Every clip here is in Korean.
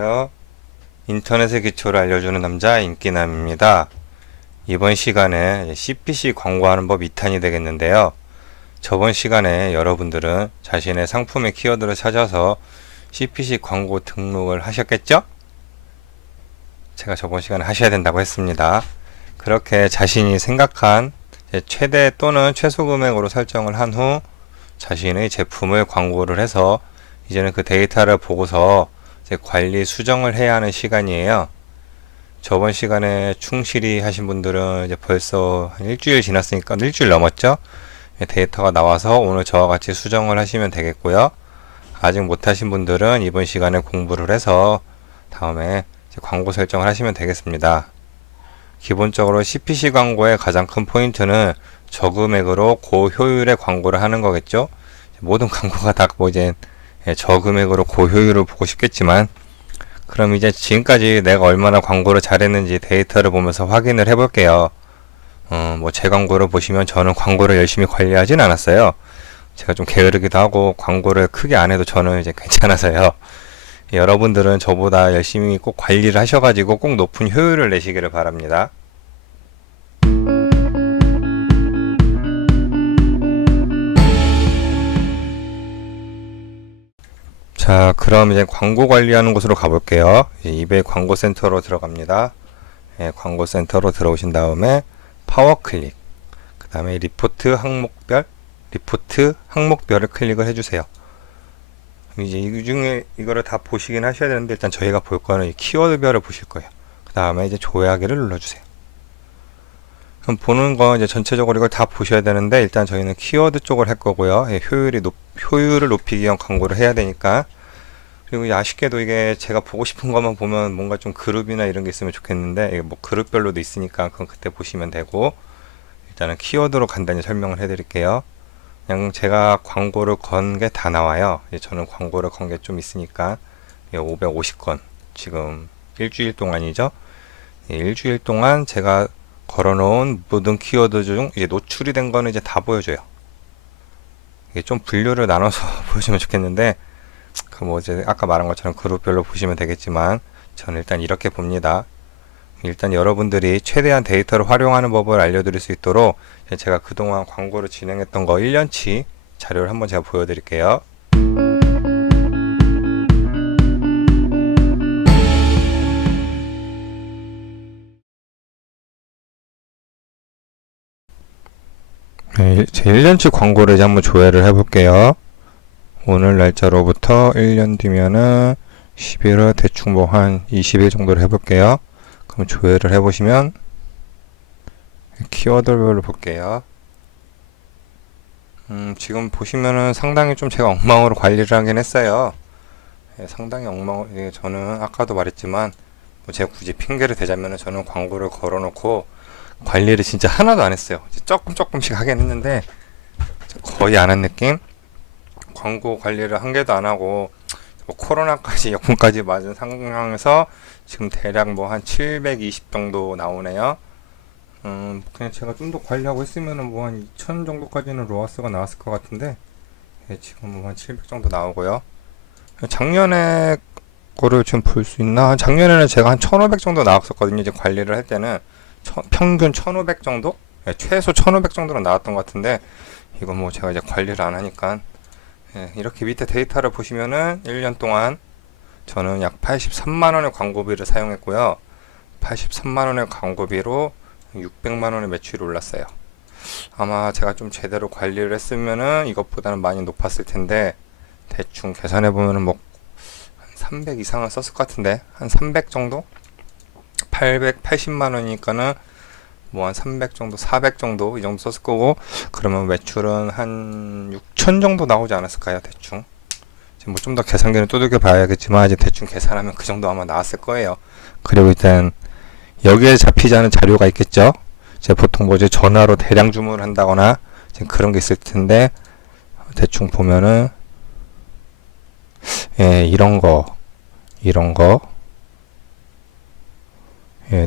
안녕하세요. 인터넷의 기초를 알려주는 남자 인기남입니다. 이번 시간에 CPC 광고하는 법 2탄이 되겠는데요. 저번 시간에 여러분들은 자신의 상품의 키워드를 찾아서 CPC 광고 등록을 하셨겠죠? 제가 저번 시간에 하셔야 된다고 했습니다. 그렇게 자신이 생각한 최대 또는 최소 금액으로 설정을 한 후 자신의 제품을 광고를 해서 이제는 그 데이터를 보고서 관리 수정을 해야 하는 시간이에요. 저번 시간에 충실히 하신 분들은 이제 벌써 한 일주일 지났으니까 일주일 넘었죠? 데이터가 나와서 오늘 저와 같이 수정을 하시면 되겠고요. 아직 못하신 분들은 이번 시간에 공부를 해서 다음에 광고 설정을 하시면 되겠습니다. 기본적으로 CPC 광고의 가장 큰 포인트는 저금액으로 고효율의 광고를 하는 거겠죠. 모든 광고가 다 이제 저금액으로 고효율을 보고 싶겠지만, 그럼 이제 지금까지 내가 얼마나 광고를 잘했는지 데이터를 보면서 확인을 해볼게요. 제 광고를 보시면 저는 광고를 열심히 관리하진 않았어요. 제가 좀 게으르기도 하고 광고를 크게 안 해도 저는 이제 괜찮아서요. 여러분들은 저보다 열심히 꼭 관리를 하셔가지고 꼭 높은 효율을 내시기를 바랍니다. 자, 그럼 이제 광고 관리하는 곳으로 가볼게요. 이베이 광고 센터로 들어갑니다. 광고 센터로 들어오신 다음에 파워 클릭, 그 다음에 리포트 항목별을 클릭을 해주세요. 이제 이 중에 이거를 다 보시긴 하셔야 되는데, 일단 저희가 볼 거는 키워드별을 보실 거예요. 그 다음에 이제 조회하기를 눌러주세요. 그럼 보는 거 이제 전체적으로 이걸 다 보셔야 되는데, 일단 저희는 키워드 쪽을 할 거고요. 효율을 높이기 위한 광고를 해야 되니까. 그리고 아쉽게도 이게 제가 보고 싶은 것만 보면 뭔가 좀 그룹이나 이런 게 있으면 좋겠는데, 이게 뭐 그룹별로도 있으니까 그건 그때 보시면 되고, 일단은 키워드로 간단히 설명을 해 드릴게요. 그냥 제가 광고를 건 게 다 나와요. 저는 광고를 건 게 좀 있으니까 550건, 지금 일주일 동안이죠. 일주일 동안 제가 걸어놓은 모든 키워드 중 이제 노출이 된 거는 이제 다 보여줘요. 이게 좀 분류를 나눠서 보여주면 좋겠는데, 이제 아까 말한 것처럼 그룹별로 보시면 되겠지만, 저는 일단 이렇게 봅니다. 일단 여러분들이 최대한 데이터를 활용하는 법을 알려드릴 수 있도록 제가 그동안 광고를 진행했던 거 1년치 자료를 한번 제가 보여드릴게요. 제 1년치 광고를 이제 한번 조회를 해볼게요. 오늘 날짜로부터 1년 뒤면은 11월 대충 뭐 한 20일 정도를 해볼게요. 그럼 조회를 해보시면 키워드별로 볼게요. 지금 보시면은 상당히 좀 제가 엉망으로 관리를 하긴 했어요. 상당히 엉망으로, 저는 아까도 말했지만 제가 굳이 핑계를 대자면은 저는 광고를 걸어놓고 관리를 진짜 하나도 안 했어요. 조금씩 하긴 했는데 거의 안 한 느낌? 광고 관리를 한 개도 안 하고 코로나까지 역풍까지 맞은 상황에서 지금 대략 뭐 한 720 정도 나오네요. 그냥 제가 좀 더 관리하고 했으면은 뭐 한 2000 정도까지는 로아스가 나왔을 것 같은데, 지금 뭐 한 700 정도 나오고요. 작년에 거를 좀 볼 수 있나? 작년에는 제가 한 1500 정도 나왔었거든요. 이제 관리를 할 때는 평균 1500 정도? 최소 1500 정도는 나왔던 것 같은데, 이거 뭐 제가 이제 관리를 안 하니까, 이렇게 밑에 데이터를 보시면은 1년 동안 저는 약 83만원의 광고비를 사용했고요. 83만원의 광고비로 600만원의 매출이 올랐어요. 아마 제가 좀 제대로 관리를 했으면은 이것보다는 많이 높았을 텐데, 대충 계산해 보면은 뭐 300 이상은 썼을 것 같은데, 한 300 정도? 880만원이니까는 뭐 한 300 정도, 400 정도 이 정도 썼을 거고, 그러면 매출은 한 6천 정도 나오지 않았을까요? 대충. 지금 뭐 좀 더 계산기는 두들겨 봐야겠지만 이제 대충 계산하면 그 정도 아마 나왔을 거예요. 그리고 일단 여기에 잡히지 않은 자료가 있겠죠. 제가 보통 뭐지 전화로 대량 주문을 한다거나 지금 그런 게 있을 텐데, 대충 보면은 이런 거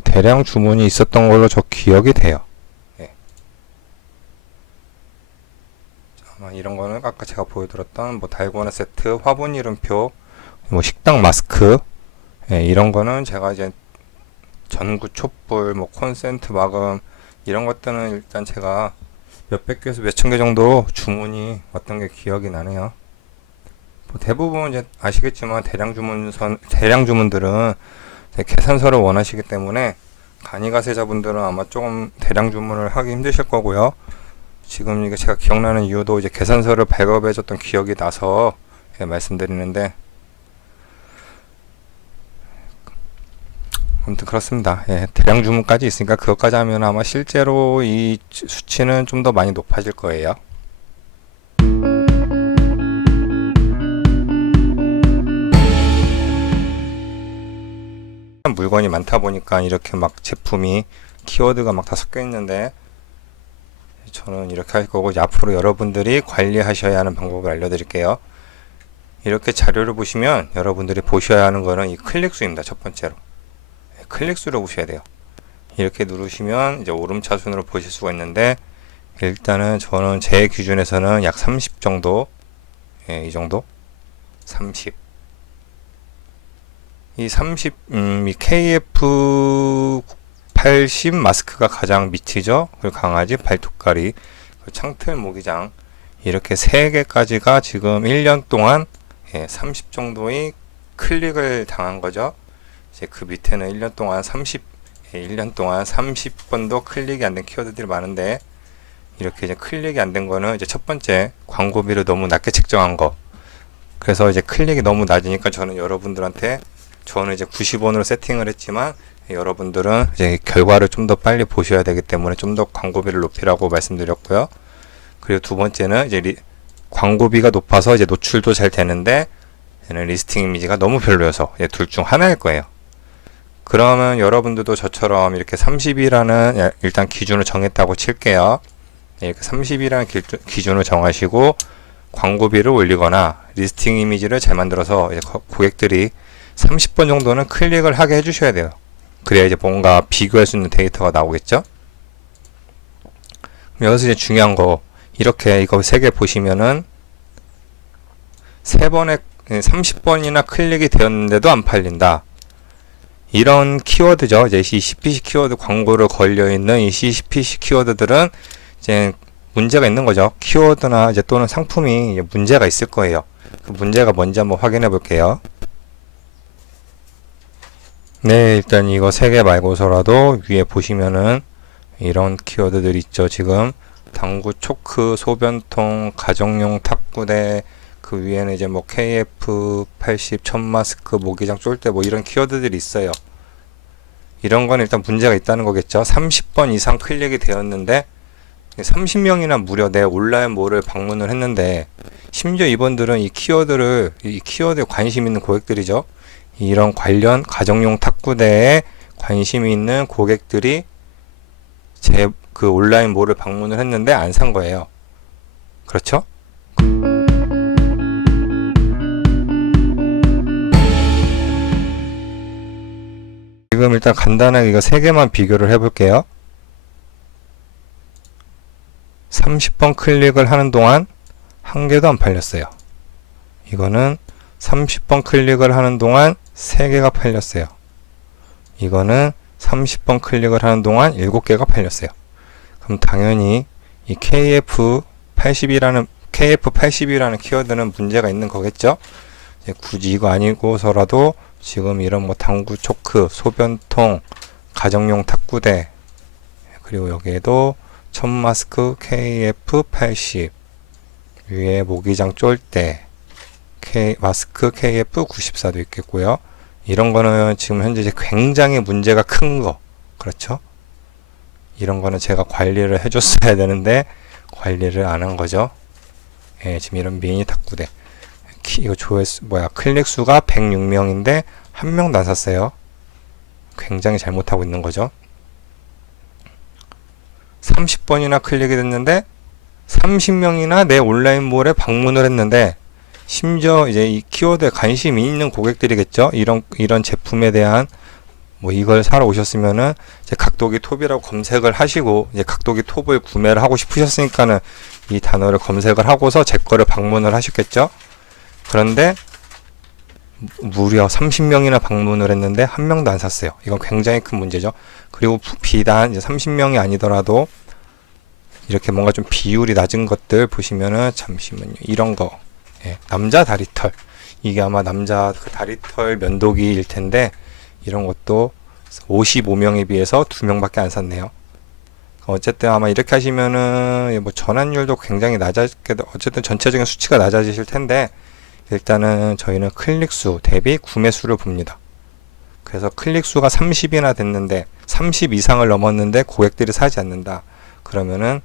대량 주문이 있었던 걸로 저 기억이 돼요. 이런 거는 아까 제가 보여드렸던 뭐 달고나 세트, 화분 이름표, 뭐 식당 마스크, 예, 이런 거는 제가 이제 전구 촛불, 뭐 콘센트 마감 이런 것들은 일단 제가 몇백 개에서 몇천 개 정도 주문이 왔던 게 기억이 나네요. 뭐 대부분 이제 아시겠지만 대량 주문들은 계산서를 원하시기 때문에 간이가세자분들은 아마 조금 대량 주문을 하기 힘드실 거고요. 지금 이게 제가 기억나는 이유도 이제 계산서를 발급해줬던 기억이 나서 말씀드리는데, 아무튼 그렇습니다. 예, 대량 주문까지 있으니까 그것까지 하면 아마 실제로 이 수치는 좀 더 많이 높아질 거예요. 물건이 많다 보니까 이렇게 막 제품이 키워드가 막 다 섞여 있는데, 저는 이렇게 할 거고, 이제 앞으로 여러분들이 관리하셔야 하는 방법을 알려드릴게요. 이렇게 자료를 보시면 여러분들이 보셔야 하는 거는 이 클릭수입니다. 첫 번째로 클릭수를 보셔야 돼요. 이렇게 누르시면 이제 오름차순으로 보실 수가 있는데, 일단은 저는 제 기준에서는 약 30 정도, 이 정도 30, 이 30, 이 KF80 마스크가 가장 밑이죠. 그리고 강아지 발톱가리, 창틀 모기장, 이렇게 3개까지가 지금 1년 동안 30 정도의 클릭을 당한 거죠. 이제 그 밑에는 1년 동안 30번도 클릭이 안 된 키워드들이 많은데, 이렇게 이제 클릭이 안 된 거는 이제 첫 번째 광고비를 너무 낮게 책정한 거. 그래서 이제 클릭이 너무 낮으니까 저는 이제 90원으로 세팅을 했지만, 여러분들은 이제 결과를 좀 더 빨리 보셔야 되기 때문에 좀 더 광고비를 높이라고 말씀드렸고요. 그리고 두 번째는 이제 광고비가 높아서 이제 노출도 잘 되는데, 얘는 리스팅 이미지가 너무 별로여서 둘 중 하나일 거예요. 그러면 여러분들도 저처럼 이렇게 30이라는 일단 기준을 정했다고 칠게요. 이렇게 30이라는 기준을 정하시고 광고비를 올리거나 리스팅 이미지를 잘 만들어서 이제 고객들이 30번 정도는 클릭을 하게 해주셔야 돼요. 그래야 이제 뭔가 비교할 수 있는 데이터가 나오겠죠. 여기서 이제 중요한 거, 이렇게 이거 3개 보시면은 30번이나 클릭이 되었는데도 안 팔린다. 이런 키워드죠. 이제 이 CPC 키워드 광고를 걸려있는 이 CPC 키워드들은 이제 문제가 있는 거죠. 키워드나 이제 또는 상품이 문제가 있을 거예요. 그 문제가 뭔지 한번 확인해 볼게요. 네, 일단 이거 3개 말고서라도 위에 보시면은 이런 키워드들 있죠. 지금 당구 초크, 소변통, 가정용 탁구대, 그 위에는 이제 뭐 KF80, 천마스크, 모기장 쫄대 뭐 이런 키워드들이 있어요. 이런 건 일단 문제가 있다는 거겠죠. 30번 이상 클릭이 되었는데 30명이나 무려 내 온라인몰을 방문을 했는데, 심지어 이분들은 이 키워드에 관심 있는 고객들이죠. 이런 관련 가정용 탁구대에 관심이 있는 고객들이 제 그 온라인몰을 방문을 했는데 안 산 거예요. 그렇죠? 지금 일단 간단하게 이거 3개만 비교를 해볼게요. 30번 클릭을 하는 동안 한 개도 안 팔렸어요. 이거는 30번 클릭을 하는 동안 3개가 팔렸어요. 이거는 30번 클릭을 하는 동안 7개가 팔렸어요. 그럼 당연히 이 KF80이라는 키워드는 문제가 있는 거겠죠? 굳이 이거 아니고서라도 지금 이런 뭐 당구 초크, 소변통, 가정용 탁구대, 그리고 여기에도 천마스크 KF80, 위에 모기장 쫄대, 마스크 KF94도 있겠고요. 이런 거는 지금 현재 이제 굉장히 문제가 큰 거, 그렇죠? 이런 거는 제가 관리를 해줬어야 되는데 관리를 안 한 거죠. 예, 지금 이런 미니 탁구대, 이거 클릭 수가 106명인데 한 명도 안 샀어요. 굉장히 잘못하고 있는 거죠. 30번이나 클릭이 됐는데 30명이나 내 온라인몰에 방문을 했는데, 심지어 이제 이 키워드에 관심이 있는 고객들이겠죠. 이런 제품에 대한 뭐 이걸 사러 오셨으면은 이제 각도기 톱이라고 검색을 하시고, 이제 각도기 톱을 구매를 하고 싶으셨으니까는 이 단어를 검색을 하고서 제 거를 방문을 하셨겠죠. 그런데 무려 30명이나 방문을 했는데 한 명도 안 샀어요. 이건 굉장히 큰 문제죠. 그리고 비단 이제 30명이 아니더라도 이렇게 뭔가 좀 비율이 낮은 것들 보시면은, 잠시만요. 이런 거. 예, 남자 다리털. 이게 아마 남자 그 다리털 면도기일 텐데, 이런 것도 55명에 비해서 2명밖에 안 샀네요. 어쨌든 아마 이렇게 하시면은 뭐 전환율도 굉장히 낮아지게, 어쨌든 전체적인 수치가 낮아지실 텐데, 일단은 저희는 클릭수 대비 구매수를 봅니다. 그래서 클릭수가 30이나 됐는데 30 이상을 넘었는데 고객들이 사지 않는다. 그러면은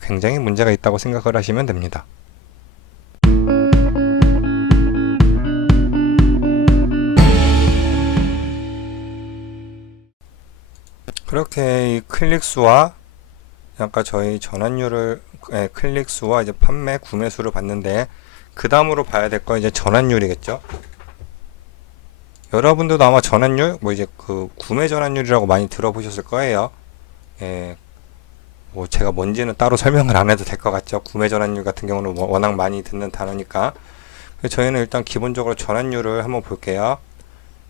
굉장히 문제가 있다고 생각을 하시면 됩니다. 그렇게 이 클릭수와 아까 저희 전환율을 클릭수와 이제 판매 구매수를 봤는데, 그 다음으로 봐야 될 건 이제 전환율이겠죠. 여러분들도 아마 전환율, 뭐 이제 그 구매 전환율이라고 많이 들어보셨을 거예요. 예, 뭐 제가 뭔지는 따로 설명을 안 해도 될 것 같죠. 구매 전환율 같은 경우는 워낙 많이 듣는 단어니까. 저희는 일단 기본적으로 전환율을 한번 볼게요.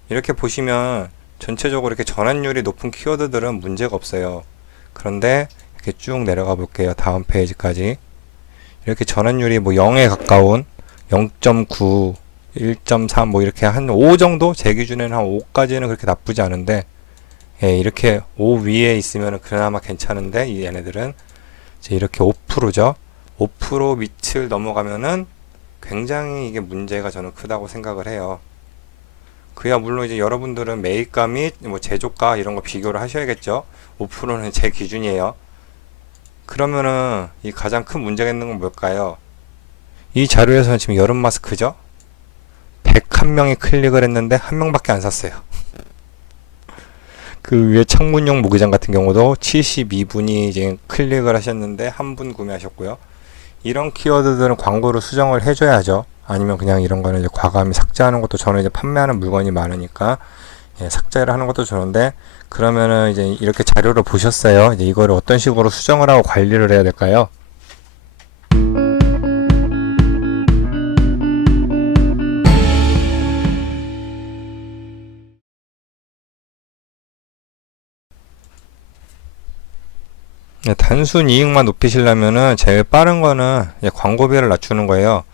이렇게 보시면 전체적으로 이렇게 전환율이 높은 키워드들은 문제가 없어요. 그런데 이렇게 쭉 내려가 볼게요. 다음 페이지까지. 이렇게 전환율이 뭐 0에 가까운 0.9, 1.3 뭐 이렇게 한 5 정도? 제 기준에는 한 5까지는 그렇게 나쁘지 않은데, 예, 이렇게 5 위에 있으면 그나마 괜찮은데, 이 얘네들은 이제 이렇게 5%죠. 5% 밑을 넘어가면은 굉장히 이게 문제가 저는 크다고 생각을 해요. 그야 물론 이제 여러분들은 매입가 및 뭐 제조가 이런 거 비교를 하셔야겠죠. 5%는 제 기준이에요. 그러면은 이 가장 큰 문제가 있는 건 뭘까요? 이 자료에서는 지금 여름 마스크죠? 101명이 클릭을 했는데 1명밖에 안 샀어요. 그 위에 창문용 모기장 같은 경우도 72분이 이제 클릭을 하셨는데 1분 구매하셨고요. 이런 키워드들은 광고로 수정을 해줘야죠. 아니면 그냥 이런 거는 이제 과감히 삭제하는 것도, 저는 이제 판매하는 물건이 많으니까 삭제를 하는 것도 좋은데, 그러면은 이제 이렇게 자료를 보셨어요. 이제 이거를 어떤 식으로 수정을 하고 관리를 해야 될까요? 단순 이익만 높이시려면은 제일 빠른 거는 이제 광고비를 낮추는 거예요.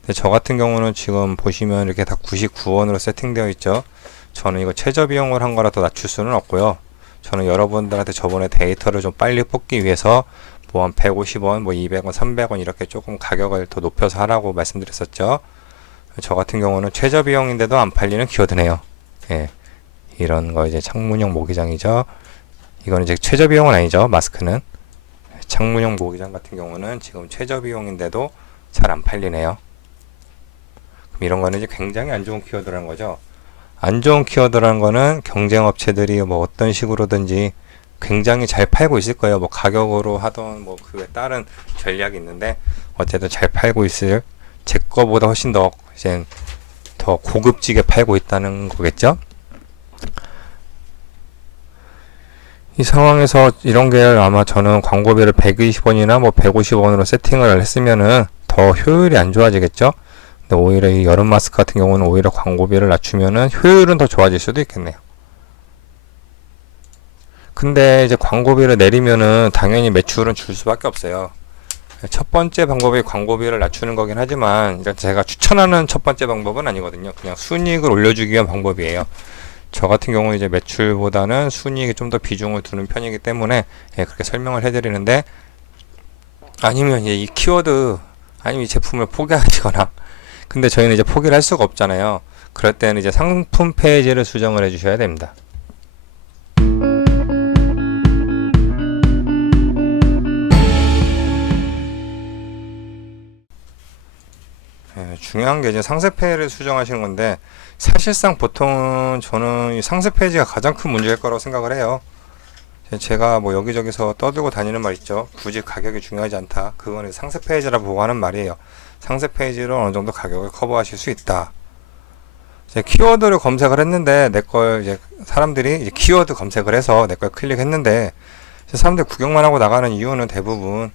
근데 저 같은 경우는 지금 보시면 이렇게 다 99원으로 세팅되어 있죠. 저는 이거 최저 비용을 한 거라 더 낮출 수는 없고요. 저는 여러분들한테 저번에 데이터를 좀 빨리 뽑기 위해서 뭐 한 150원, 뭐 200원, 300원 이렇게 조금 가격을 더 높여서 하라고 말씀드렸었죠. 저 같은 경우는 최저 비용인데도 안 팔리는 키워드네요. 예, 이런 거 이제 창문용 모기장이죠. 이거는 이제 최저 비용은 아니죠. 마스크는. 창문용 모기장 같은 경우는 지금 최저 비용인데도 잘 안 팔리네요. 그럼 이런 거는 이제 굉장히 안 좋은 키워드라는 거죠. 안 좋은 키워드라는 거는 경쟁 업체들이 뭐 어떤 식으로든지 굉장히 잘 팔고 있을 거예요. 뭐 가격으로 하던 뭐 그에 따른 전략이 있는데, 어쨌든 잘 팔고 있을, 제 거보다 훨씬 더 이제 더 고급지게 팔고 있다는 거겠죠. 이 상황에서 이런 게 아마 저는 광고비를 120원이나 뭐 150원으로 세팅을 했으면은 더 효율이 안 좋아지겠죠. 근데 오히려 이 여름 마스크 같은 경우는 오히려 광고비를 낮추면은 효율은 더 좋아질 수도 있겠네요. 근데 이제 광고비를 내리면은 당연히 매출은 줄 수밖에 없어요. 첫 번째 방법이 광고비를 낮추는 거긴 하지만, 제가 추천하는 첫 번째 방법은 아니거든요. 그냥 순이익을 올려주기 위한 방법이에요. 저 같은 경우는 이제 매출보다는 순이익에 좀 더 비중을 두는 편이기 때문에 그렇게 설명을 해드리는데, 아니면 이제 이 키워드 아니면 이 제품을 포기하시거나, 근데 저희는 이제 포기를 할 수가 없잖아요. 그럴 때는 이제 상품 페이지를 수정을 해주셔야 됩니다. 중요한 게 이제 상세 페이지를 수정하시는 건데, 사실상 보통 저는 이 상세 페이지가 가장 큰 문제일 거라고 생각을 해요. 제가 뭐 여기저기서 떠들고 다니는 말 있죠. 굳이 가격이 중요하지 않다. 그거는 상세 페이지라 보고 하는 말이에요. 상세 페이지로 어느 정도 가격을 커버하실 수 있다. 이제 키워드를 검색을 했는데, 내 걸 이제 사람들이 이제 키워드 검색을 해서 내 걸 클릭했는데, 사람들이 구경만 하고 나가는 이유는 대부분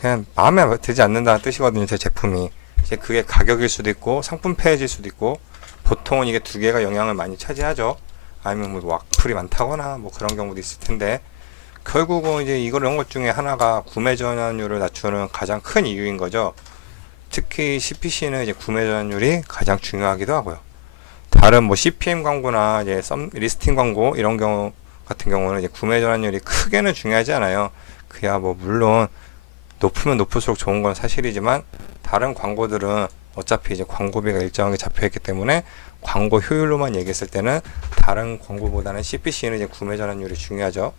그냥 마음에 들지 않는다는 뜻이거든요. 제 제품이. 이제 그게 가격일 수도 있고 상품 페이지일 수도 있고 보통은 이게 두 개가 영향을 많이 차지하죠. 아니면 뭐 악플이 많다거나 뭐 그런 경우도 있을 텐데, 결국은 이제 이런 것 중에 하나가 구매 전환율을 낮추는 가장 큰 이유인 거죠. 특히 CPC는 이제 구매 전환율이 가장 중요하기도 하고요. 다른 뭐 CPM 광고나 이제 리스팅 광고 이런 경우 같은 경우는 이제 구매 전환율이 크게는 중요하지 않아요. 그야 뭐 물론 높으면 높을수록 좋은 건 사실이지만, 다른 광고들은 어차피 이제 광고비가 일정하게 잡혀 있기 때문에 광고 효율로만 얘기했을 때는 다른 광고보다는 CPC는 이제 구매 전환율이 중요하죠.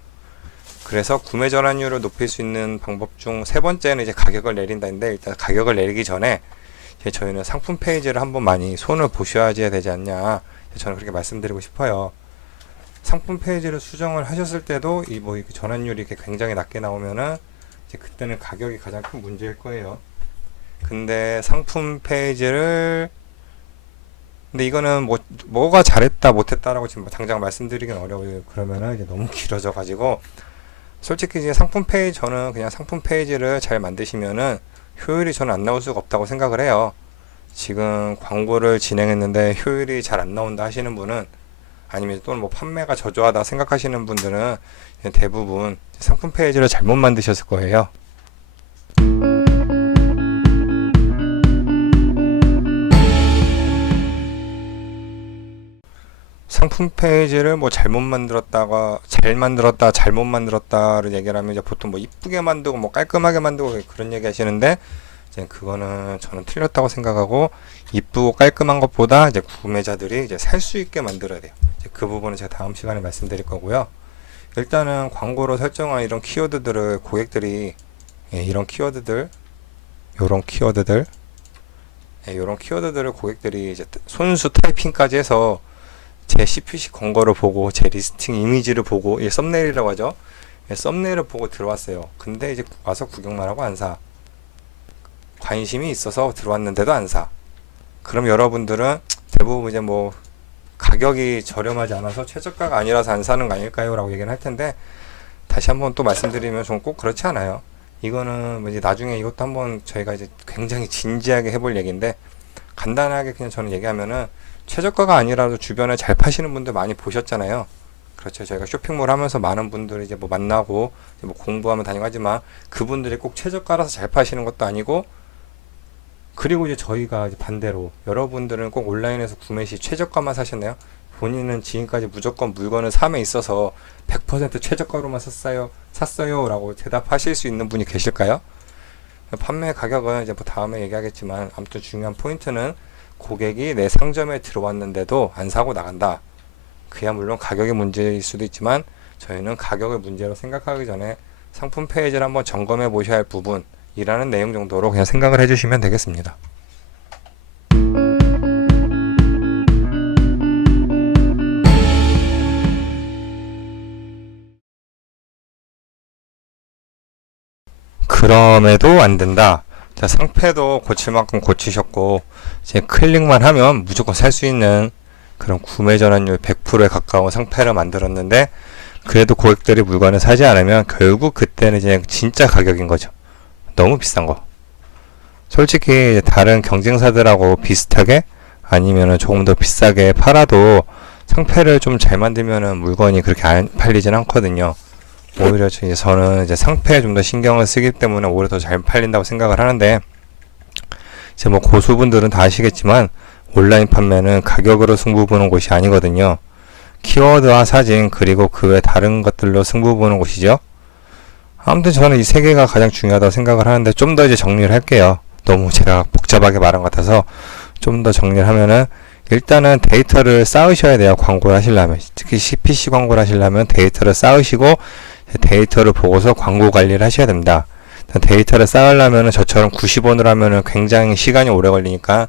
그래서 구매 전환율을 높일 수 있는 방법 중 세 번째는 이제 가격을 내린다는데, 일단 가격을 내리기 전에 저희는 상품 페이지를 한번 많이 손을 보셔야 되지 않냐, 저는 그렇게 말씀드리고 싶어요. 상품 페이지를 수정을 하셨을 때도 이 뭐 전환율이 이렇게 굉장히 낮게 나오면은 이제 그때는 가격이 가장 큰 문제일 거예요. 근데 상품 페이지를, 근데 이거는 뭐가 잘했다 못했다라고 지금 당장 말씀드리긴 어려워요. 그러면은 이제 너무 길어져 가지고, 솔직히 이제 상품 페이지, 저는 그냥 상품 페이지를 잘 만드시면은 효율이 저는 안 나올 수가 없다고 생각을 해요. 지금 광고를 진행했는데 효율이 잘 안 나온다 하시는 분은, 아니면 또는 뭐 판매가 저조하다 생각하시는 분들은 대부분 상품 페이지를 잘못 만드셨을 거예요. 상품 페이지를 뭐 잘못 만들었다가 잘 만들었다 잘못 만들었다를 얘기를 하면 이제 보통 뭐 이쁘게 만들고 뭐 깔끔하게 만들고 그런 얘기 하시는데, 이제 그거는 저는 틀렸다고 생각하고, 이쁘고 깔끔한 것보다 이제 구매자들이 이제 살 수 있게 만들어야 돼요. 이제 그 부분은 제가 다음 시간에 말씀드릴 거고요. 일단은 광고로 설정한 이런 키워드들을 고객들이, 이런 키워드들, 요런 키워드들, 요런 키워드들을 고객들이 이제 손수 타이핑까지 해서 제 CPC 광고를 보고 제 리스팅 이미지를 보고, 썸네일이라고 하죠. 썸네일을 보고 들어왔어요. 근데 이제 와서 구경만 하고 안 사. 관심이 있어서 들어왔는데도 안 사. 그럼 여러분들은 대부분 이제 뭐 가격이 저렴하지 않아서 최저가가 아니라서 안 사는 거 아닐까요? 라고 얘기를 할 텐데, 다시 한번 또 말씀드리면 좀 꼭 그렇지 않아요. 이거는 뭐 이제 나중에 이것도 한번 저희가 이제 굉장히 진지하게 해볼 얘기인데, 간단하게 그냥 저는 얘기하면은, 최저가가 아니라도 주변에 잘 파시는 분들 많이 보셨잖아요. 그렇죠. 저희가 쇼핑몰 하면서 많은 분들이 이제 뭐 만나고 이제 뭐 공부하면 다니고 하지만, 그분들이 꼭 최저가라서 잘 파시는 것도 아니고, 그리고 이제 저희가 이제 반대로, 여러분들은 꼭 온라인에서 구매 시 최저가만 사셨나요? 본인은 지금까지 무조건 물건을 삼에 있어서 100% 최저가로만 샀어요 라고 대답하실 수 있는 분이 계실까요? 판매 가격은 이제 뭐 다음에 얘기하겠지만, 아무튼 중요한 포인트는 고객이 내 상점에 들어왔는데도 안 사고 나간다. 그야 물론 가격의 문제일 수도 있지만, 저희는 가격을 문제로 생각하기 전에 상품 페이지를 한번 점검해 보셔야 할 부분이라는 내용 정도로 그냥 생각을 해주시면 되겠습니다. 그럼에도 안 된다. 자, 상패도 고칠 만큼 고치셨고, 이제 클릭만 하면 무조건 살 수 있는 그런 구매 전환율 100%에 가까운 상패를 만들었는데, 그래도 고객들이 물건을 사지 않으면 결국 그때는 이제 진짜 가격인 거죠. 너무 비싼 거. 솔직히 다른 경쟁사들하고 비슷하게 아니면은 조금 더 비싸게 팔아도 상패를 좀 잘 만들면은 물건이 그렇게 안 팔리진 않거든요. 오히려 저는 이제 상패에 좀 더 신경을 쓰기 때문에 오히려 더 잘 팔린다고 생각을 하는데, 이제 뭐 고수분들은 다 아시겠지만 온라인 판매는 가격으로 승부 보는 곳이 아니거든요. 키워드와 사진 그리고 그 외 다른 것들로 승부 보는 곳이죠. 아무튼 저는 이 세 개가 가장 중요하다고 생각을 하는데, 좀 더 이제 정리를 할게요. 너무 제가 복잡하게 말한 것 같아서 좀 더 정리를 하면은, 일단은 데이터를 쌓으셔야 돼요. 광고를 하시려면, 특히 CPC 광고를 하시려면 데이터를 쌓으시고 데이터를 보고서 광고 관리를 하셔야 됩니다. 데이터를 쌓으려면 저처럼 90원으로 하면은 굉장히 시간이 오래 걸리니까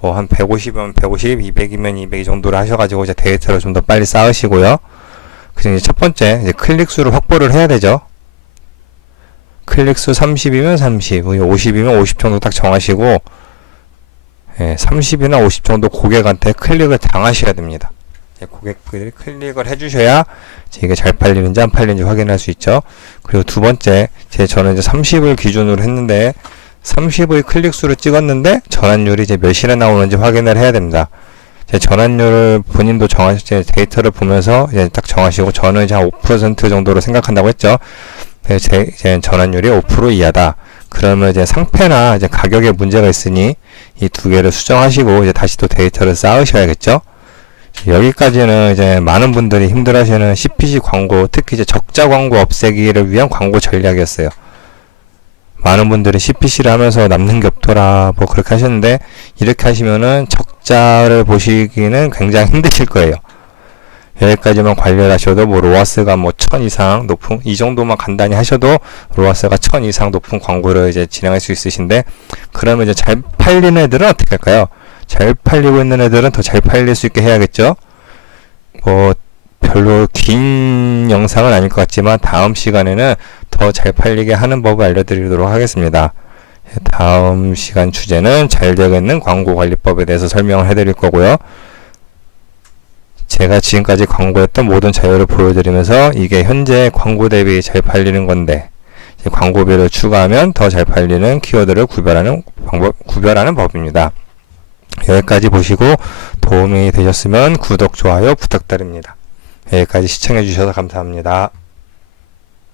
뭐 한 150이면 150, 200이면 200 정도로 하셔가지고 이제 데이터를 좀 더 빨리 쌓으시고요. 그래서 이제 첫 번째 이제 클릭 수를 확보를 해야 되죠. 클릭 수 30이면 30, 50이면 50 정도 딱 정하시고, 30이나 50 정도 고객한테 클릭을 당하셔야 됩니다. 고객들이 클릭을 해주셔야 이게 잘 팔리는지 안 팔리는지 확인할 수 있죠. 그리고 두 번째, 저는 이제 30을 기준으로 했는데 30의 클릭 수를 찍었는데 전환율이 이제 몇이나 나오는지 확인을 해야 됩니다. 이제 전환율을 본인도 정하실 데이터를 보면서 이제 딱 정하시고, 저는 이제 한 5% 정도로 생각한다고 했죠. 이제 전환율이 5% 이하다. 그러면 이제 상패나 이제 가격에 문제가 있으니 이 두 개를 수정하시고 이제 다시 또 데이터를 쌓으셔야겠죠. 여기까지는 이제 많은 분들이 힘들어하시는 CPC 광고, 특히 이제 적자 광고 없애기를 위한 광고 전략이었어요. 많은 분들이 CPC를 하면서 남는 게 없더라 뭐 그렇게 하셨는데, 이렇게 하시면은 적자를 보시기는 굉장히 힘드실 거예요. 여기까지만 관리를 하셔도 뭐 로아스가 뭐 1000 이상 높은, 이 정도만 간단히 하셔도 로아스가 1000 이상 높은 광고를 이제 진행할 수 있으신데, 그러면 이제 잘 팔리는 애들은 어떻게 할까요? 잘 팔리고 있는 애들은 더 잘 팔릴 수 있게 해야겠죠. 뭐 별로 긴 영상은 아닐 것 같지만 다음 시간에는 더 잘 팔리게 하는 법을 알려드리도록 하겠습니다. 다음 시간 주제는 잘 되겠는 광고 관리법에 대해서 설명을 해드릴 거고요. 제가 지금까지 광고했던 모든 자료를 보여드리면서 이게 현재 광고 대비 잘 팔리는 건데, 이제 광고비를 추가하면 더 잘 팔리는 키워드를 구별하는 법입니다. 여기까지 보시고 도움이 되셨으면 구독, 좋아요 부탁드립니다. 여기까지 시청해 주셔서 감사합니다.